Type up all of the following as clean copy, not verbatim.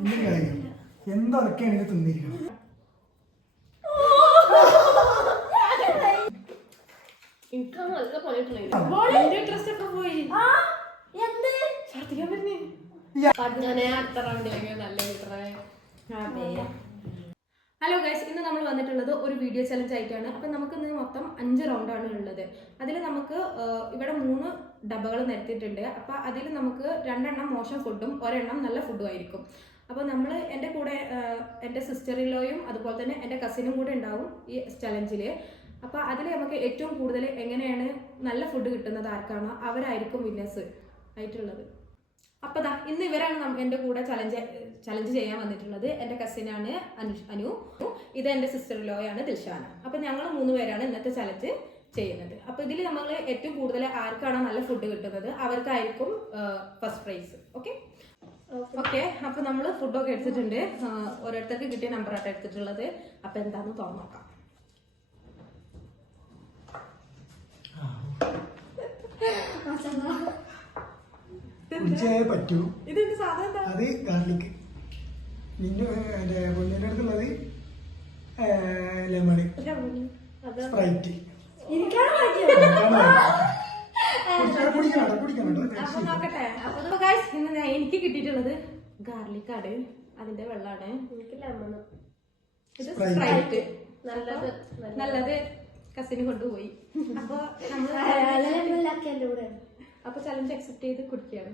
ഒന്നും കാര്യം എന്തൊക്കെയാണെങ്കിൽ തിന്നിരിക്കണം. Hello guys, ഇന്ന് നമ്മൾ വന്നിട്ടുള്ളത് ഒരു വീഡിയോ ചലഞ്ച് ആയിട്ടാണ്. അപ്പം നമുക്ക് ഇന്ന് മൊത്തം 5 റൗണ്ടാണ് ഉള്ളത്. അതിൽ നമുക്ക് ഇവിടെ 3 ഡബ്ബകൾ നിരത്തിയിട്ടുണ്ട്. അപ്പം അതിൽ നമുക്ക് 2 എണ്ണം മോശം ഫുഡും 1 എണ്ണം നല്ല ഫുഡും ആയിരിക്കും. അപ്പോൾ നമ്മൾ എൻ്റെ കൂടെ എൻ്റെ സിസ്റ്ററിലോയും അതുപോലെ തന്നെ എൻ്റെ കസിനും കൂടെ ഉണ്ടാവും ഈ ചലഞ്ചിൽ. അപ്പോൾ അതിൽ നമുക്ക് ഏറ്റവും കൂടുതൽ എങ്ങനെയാണ് നല്ല ഫുഡ് കിട്ടുന്നത് ആർക്കാണോ അവരായിരിക്കും വിന്നേഴ്സ് ആയിട്ടുള്ളത്. അപ്പോൾ ഇന്ന് ഇവരാണ് എൻ്റെ കൂടെ ചലഞ്ച് ചെയ്യാൻ വന്നിട്ടുള്ളത്. എൻ്റെ കസിനാണ് അനു, ഇത് എൻ്റെ സിസ്റ്ററിലോയാണ് ദിൽഷാന. അപ്പോൾ ഞങ്ങൾ 3 പേരാണ് ഇന്നത്തെ ചലഞ്ച് ചെയ്യുന്നത്. അപ്പോൾ ഇതിൽ നമ്മൾ ഏറ്റവും കൂടുതൽ ആർക്കാണോ നല്ല ഫുഡ് കിട്ടുന്നത് അവർക്കായിരിക്കും ഫസ്റ്റ് പ്രൈസ്. ഓക്കെ. അപ്പോൾ നമ്മൾ ഫുഡൊക്കെ എടുത്തിട്ടുണ്ട്. ഓരോരുത്തർക്ക് കിട്ടിയ നമ്പറാണ് എടുത്തിട്ടുള്ളത്. അപ്പോൾ എന്താണെന്ന് തുറന്നു നോക്കാം. പറ്റൂ അത് ഗാർലിക്. പൊന്നിന്റെ അടുത്തുള്ളത് ലെമൺ, സ്പ്രൈറ്റ്. എനിക്ക് കിട്ടിയിട്ടുള്ളത് ഗാർലിക് ആണ്, അതിന്റെ വെള്ളാണ്. എനിക്ക് ലെമൺ, ഇത് സ്പ്രൈറ്റ്. നല്ലത് കസിന് കൊണ്ടുപോയി. അപ്പൊ ചലഞ്ച് അക്സെപ്റ്റ് ചെയ്ത് കുടിക്കുകയാണ്.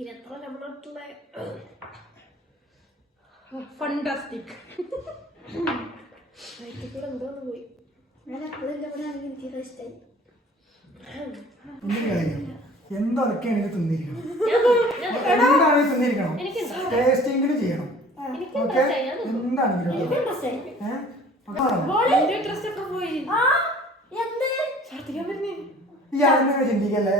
ഇതെത്ര ലെമണിട്ടുള്ള ഫണ്ടാസ്റ്റിക്. കൂടെ എന്തോന്ന് പോയി. എന്തൊക്കെയാണെങ്കിൽ തിന്നിരിക്കണം. എന്താണെങ്കിൽ തിന്നിരിക്കണം. ടേസ്റ്റിംഗിൽ ചെയ്യണം. ഓക്കെ. എന്താണെങ്കിലും ചിന്തിക്കല്ലേ.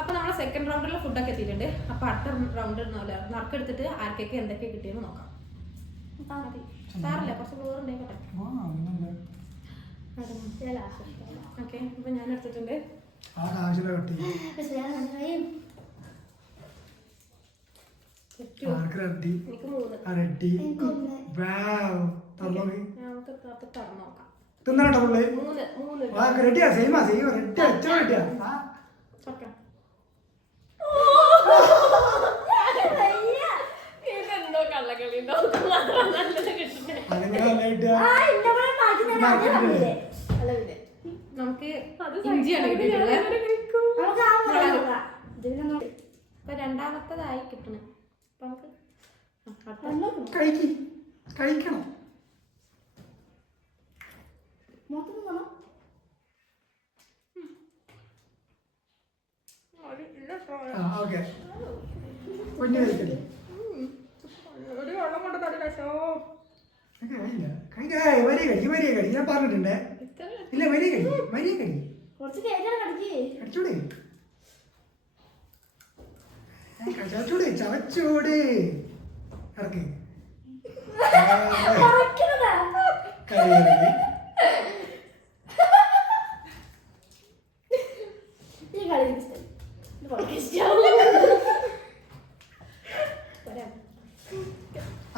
അപ്പൊ നമ്മളെ സെക്കൻഡ് റൗണ്ടിലെ ഫുഡൊക്കെ എത്തിയിട്ടുണ്ട്. അപ്പൊ അടുത്ത റൗണ്ട് നറുക്കെടുത്തിട്ട് ആർക്കൊക്കെ എന്തൊക്കെ കിട്ടിയെന്ന് നോക്കാം. സാറില്ല, കുറച്ച് വേറുണ്ടായിക്കോട്ടെ. ഓക്കെ. അപ്പൊ ഞാൻ എടുത്തിട്ടുണ്ട്. എനിക്ക് 3. തിന്നോ റെഡിയാ. സെയിമാ സെയിം റെഡിയാ. നമുക്ക് ഇഞ്ചിയാണ് കിട്ടിയിട്ടുള്ളത്. ഇപ്പൊ രണ്ടാമത്തതായി കിട്ടണേ. കഴിക്കണം. ഓക്കെ. ഒരു വെള്ളം കൊണ്ട് തടി രസോ. ഞാൻ പറഞ്ഞിട്ടുണ്ടേ. ഇല്ല, വലിയ ചവച്ചൂടെ ഇറക്കി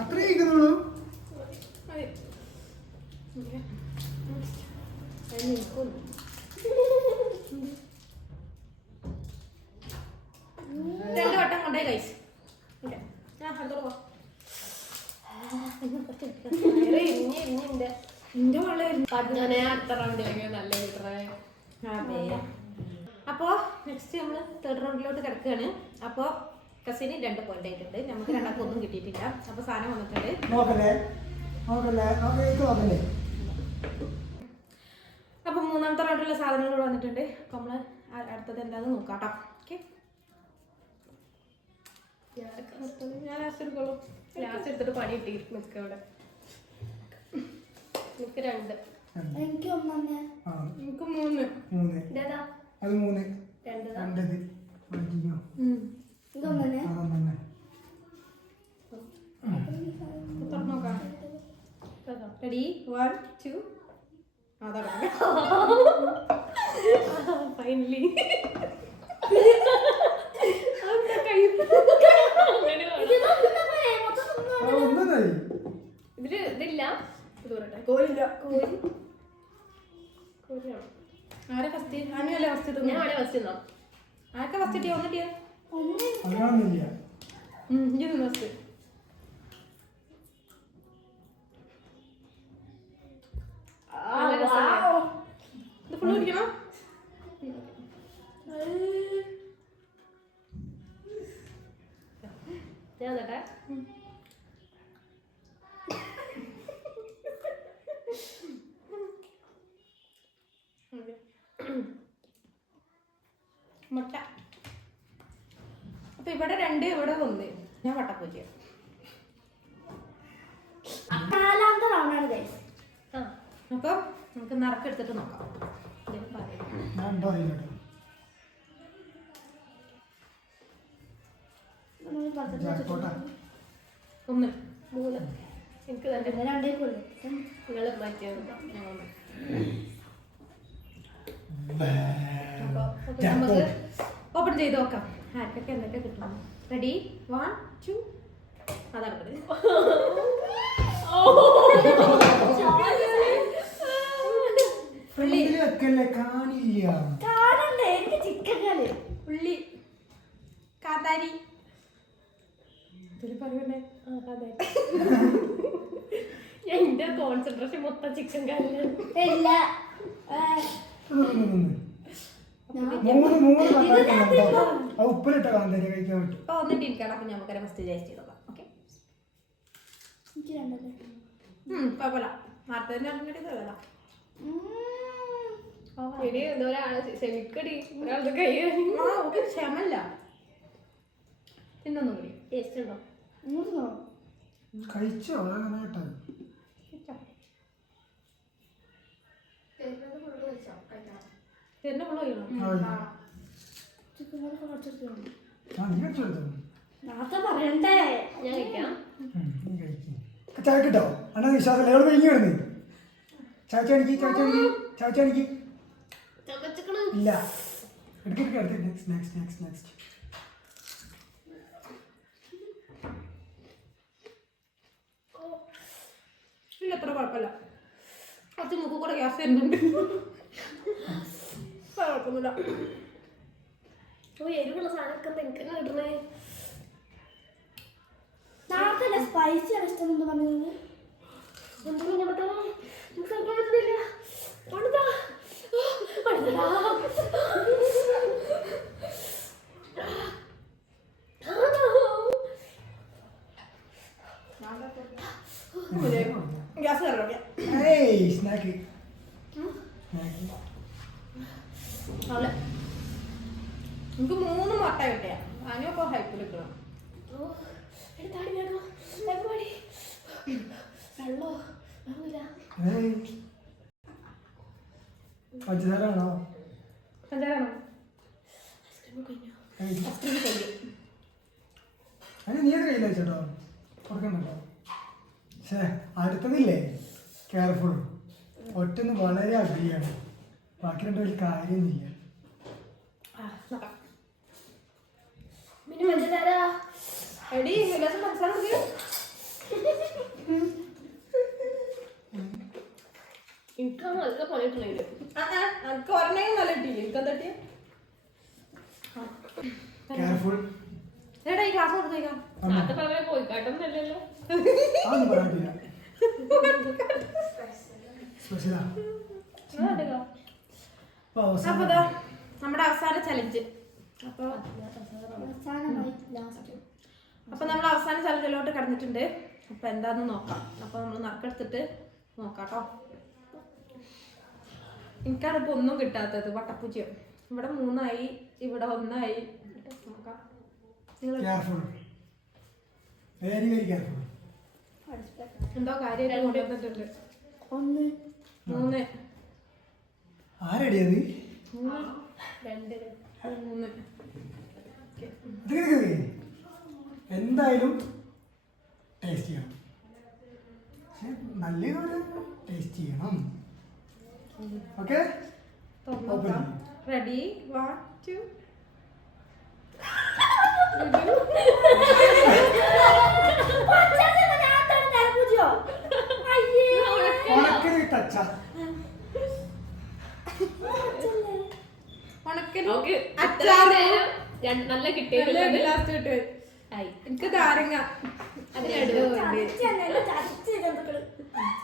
അത്രേ കഴിക്കുന്നുള്ളൂ. രണ്ട് വട്ടം കൊണ്ടേ കഴിച്ചു. അപ്പോ നെക്സ്റ്റ് നമ്മള് 3rd റൗണ്ടിലോട്ട് കിടക്കുകയാണ്. അപ്പൊ കസിന് 2 പോയിന്റ് ആയിട്ടുണ്ട്. നമുക്ക് 2 ഒന്നും കിട്ടിയിട്ടില്ല. അപ്പൊ സാധനം വന്നിട്ടുണ്ട്. അപ്പൊ 3ാമത്തെ റൗണ്ടിലുള്ള സാധനങ്ങൾ വന്നിട്ടുണ്ട്. അപ്പൊ നമ്മള് അടുത്തത് എന്താന്ന് നോക്കാട്ടോ. ഓക്കെ. ഞാൻ ലാസ്റ്റ് എടുത്തോളൂ. ലാസ്റ്റ് എടുത്തിട്ട് പണി കിട്ടി നിൽക്ക അവിടെ. എനിക്ക് 2. എനിക്ക് 3. ഇതേതാ? അത് 3. 2. നോക്കാം. റെഡി 1 2 അതാണ് ഫൈനലി ഇതില് ഇതില്ല. ഇത് പറയട്ടെ, കോഴിയില്ല. കോഴിയാണ്. ആരെ ഫസ്റ്റ്? ഞാനല്ലേ ഫസ്റ്റ്. ഞാൻ ആരെ ഫസ്റ്റ് തിന്നാം. ആർക്കാ ഫസ്റ്റ് കിട്ടിയ? ഒന്നിട്ടിയ ഇഞ്ചി തിന്നു ഫസ്റ്റ്. ഇത് ഫുള്ള് കുടിക്കണം. ഞാൻ തട്ടെ. മുട്ട. അപ്പൊ ഇവിടെ 2 ഇവിടെ 1. ഞാൻ വട്ടപ്പൂച്ച. നാലാമത്തെ റൗണ്ടാണ് ഗൈസ്. അപ്പൊ നമുക്ക് നറുക്കെടുത്തിട്ട് നോക്കാം. ഒന്ന് 3 എനിക്ക് തന്നെ 2 കൊല്ലം നിങ്ങൾ മാറ്റിയത് ഞങ്ങൾ നമുക്ക് ഓപ്പൺ ചെയ്ത് നോക്കാം ആർക്കൊക്കെ എന്തൊക്കെ കിട്ടും. റെഡി 1 2 അതാണ് ഉള്ളി കാന്താരി. എന്റെ കോൺസെൻട്രേഷൻ മൊത്തം ചിക്കൻ കറിയാണ്. ഉപ്പിലിട്ട കാന്താരി കഴിക്കാൻ പറ്റും. അപ്പൊ ഒന്നിട്ട് ഇരിക്കണം. അപ്പൊ നമുക്ക് ഫസ്റ്റ് ടേസ്റ്റ് ചെയ്തോളാം. ഓക്കെ കുഴപ്പമില്ല. വാർത്തതിന്റെ അറിഞ്ഞിട്ടില്ല. ക്ഷമല്ല. തിന്നൊന്നും കൂടി ടേസ്റ്റ് ഉണ്ടോ? കഴിച്ചോ? തരുന്ന ഫുള്ള് കഴിക്കണം. പറയണ്ടേ? ഞാൻ കഴിക്കാം. ചായക്കിട്ടോ? അണ്ണാ വിശ്വാസം എവിടെ കഴിഞ്ഞു വരുന്നേ? ചാച്ചാണിക്ക് ഇല്ല. എടുക്കെടുക്ക അടുത്ത് നെക്സ്റ്റ് ഇല്ല, അത്ര കുഴപ്പമില്ല. കുറച്ച് മൂക്ക് കൂടെ ഗ്യാസ് വരുന്നുണ്ട്. കുഴപ്പമൊന്നുമില്ല. എരിവുള്ള സാധനമൊക്കെ എനിക്ക് കിട്ടണേ. നാളത്തെ സ്പൈസി ആണ് ഇഷ്ടം എന്ന് പറഞ്ഞത്. എന്തെങ്കിലും കൊടുത്തോ? എനിക്ക് കഴിക്കാൻ പറ്റുന്നില്ല. കൊടുത്താ ഗ്യാസ് കയറി. സ്നാക്ക് എനിക്ക് 3 മുട്ട കിട്ടിയ അതിനൊക്കെ ഹൈപ്പിൽ കിട്ടണം. പഞ്ചസാരാണോ? പഞ്ചാരാണോ? അതിന് നീ കയ്യില്ല ചേട്ടോ കൊടുക്കണ്ടോ? പക്ഷേ അടുത്തതില്ലേ കെയർഫുൾ ഒറ്റൊന്ന് വളരെ അഗ്രിയാണ്. ബാക്കി 2 വലിയ കാര്യമൊന്നുമില്ല. എനിക്ക് നല്ല പണിയിട്ടുണ്ടെങ്കിൽ എനിക്ക് ഒരെണ്ണം നല്ല കിട്ടിയില്ല. എനിക്കെന്താ കിട്ടിയ? കെയർഫുൾ ഏട്ടാ ഈ ക്ലാസ് കൊടുത്തേക്കാം. പോയി കാട്ടൊന്നല്ലല്ലോ. അപ്പൊ നമ്മുടെ അവസാന ചലഞ്ച്. അപ്പൊ നമ്മൾ അവസാന ചലഞ്ചിലോട്ട് കടന്നിട്ടുണ്ട്. അപ്പൊ എന്താന്ന് നോക്കാം. അപ്പൊ നമ്മൾ നറുക്കെടുത്തിട്ട് നോക്കാട്ടോ. എനിക്കാണ് ഇപ്പൊ ഒന്നും കിട്ടാത്തത്. വട്ടപ്പൂജ്യം ഇവിടെ 3 ആയി, ഇവിടെ 1 ആയി. നോക്കാം. എന്തോ കാര്യമായിട്ട് കൊണ്ടുവന്നിട്ടുണ്ട്. 1 3 ആരടിയത്? 2 3 എന്തായാലും ടേസ്റ്റ് ചെയ്യണം. നല്ലൊരു ടേസ്റ്റ് ചെയ്യണം. ഓക്കെ, തുറന്നോക്കാം. റെഡി 1 2 ഉണക്കല് തച്ച ഉണക്കല് ഓക്കെ അച്ചാറ് നല്ല കിട്ടിയത് ലാസ്റ്റ് കിട്ടും. എനിക്ക് നാരങ്ങ അതിലെടുത്ത്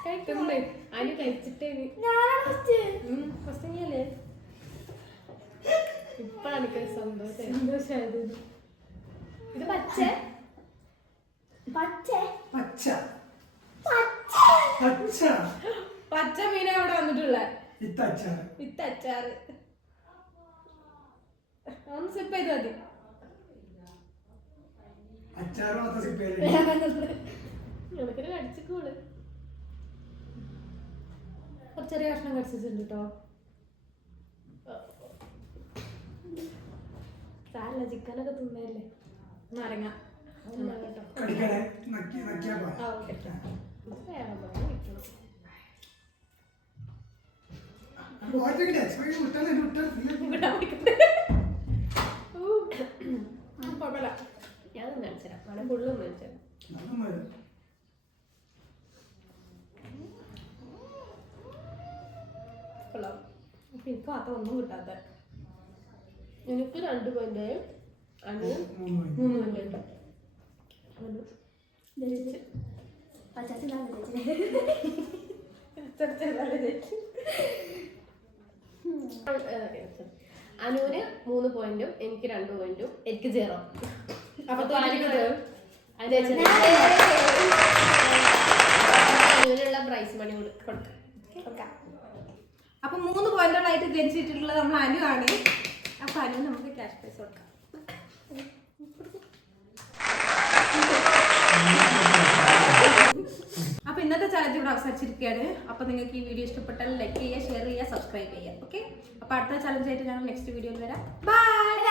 കഴിക്കുന്നുണ്ട്. അതിന് കഴിച്ചിട്ടേ ഫസ്റ്റ് നീയല്ലേ ഇപ്പോഴാണ് എനിക്ക് സന്തോഷം. സന്തോഷമായത്. ഇത് പച്ച പച്ച പച്ച പച്ച മീന അവിടെ വന്നിട്ടുള്ള ഇത്തച്ചാറ് വിത്തച്ചാറ്. ഒന്ന് സിപ്പ് ചെയ്ത് മതി. അച്ചാറ് മാത്രം സിപ്പേര് എനിക്കൊരു കടിച്ചിക്കോള്. ഒരു ചെറിയ കഷ്ണം കടിച്ചിട്ടുണ്ട് കേട്ടോ. സാരല്ല, ചിക്കനൊക്കെ തിന്നല്ലേ. നാരങ്ങ കേട്ടോ. കടിക്കണേ നക്കിയാ പോ. ആ ഓക്കെ. അപ്പൊ ഒറ്റയ്ക്ക് എക്സ്പീരിയൻസ് വിട്ടാലേ കുഴപ്പമില്ല. ഞാനൊന്നും കാണിച്ചുതരാം. അവിടെ ഫുള്ളും കാണിച്ചു. കൊള്ളാം. അപ്പൊ എനിക്ക് മാത്രം ഒന്നും കിട്ടാത്ത. എനിക്ക് 2 പോയിന്റ്, അതിന് 3 മിനിറ്റ് കേട്ടോ. അനുവിന് 3 പോയിന്റും എനിക്ക് 2 പോയിന്റും, എനിക്ക് 0. അപ്പൊ അനുവിനുള്ള പ്രൈസ് മണി കൊടുക്കാം. അപ്പൊ 3 പോയിന്റുകളായിട്ട് ജനിച്ചിട്ടുള്ളത് നമ്മൾ അനു ആണ്. അപ്പൊ അനു നമുക്ക് ക്യാഷ് പ്രൈസ് കൊടുക്കാം. അപ്പൊ ഇന്നത്തെ ചലഞ്ച് ഇവിടെ അവസാനിച്ചിരിക്കുകയാണ്. അപ്പൊ നിങ്ങൾക്ക് ഈ വീഡിയോ ഇഷ്ടപ്പെട്ടാൽ ലൈക്ക് ചെയ്യുക, ഷെയർ ചെയ്യുക, സബ്സ്ക്രൈബ് ചെയ്യുക. ഓക്കെ, അപ്പൊ അടുത്ത ചലഞ്ച് ആയിട്ട് ഞങ്ങൾ നെക്സ്റ്റ് വീഡിയോയിൽ വരാം. ബൈ.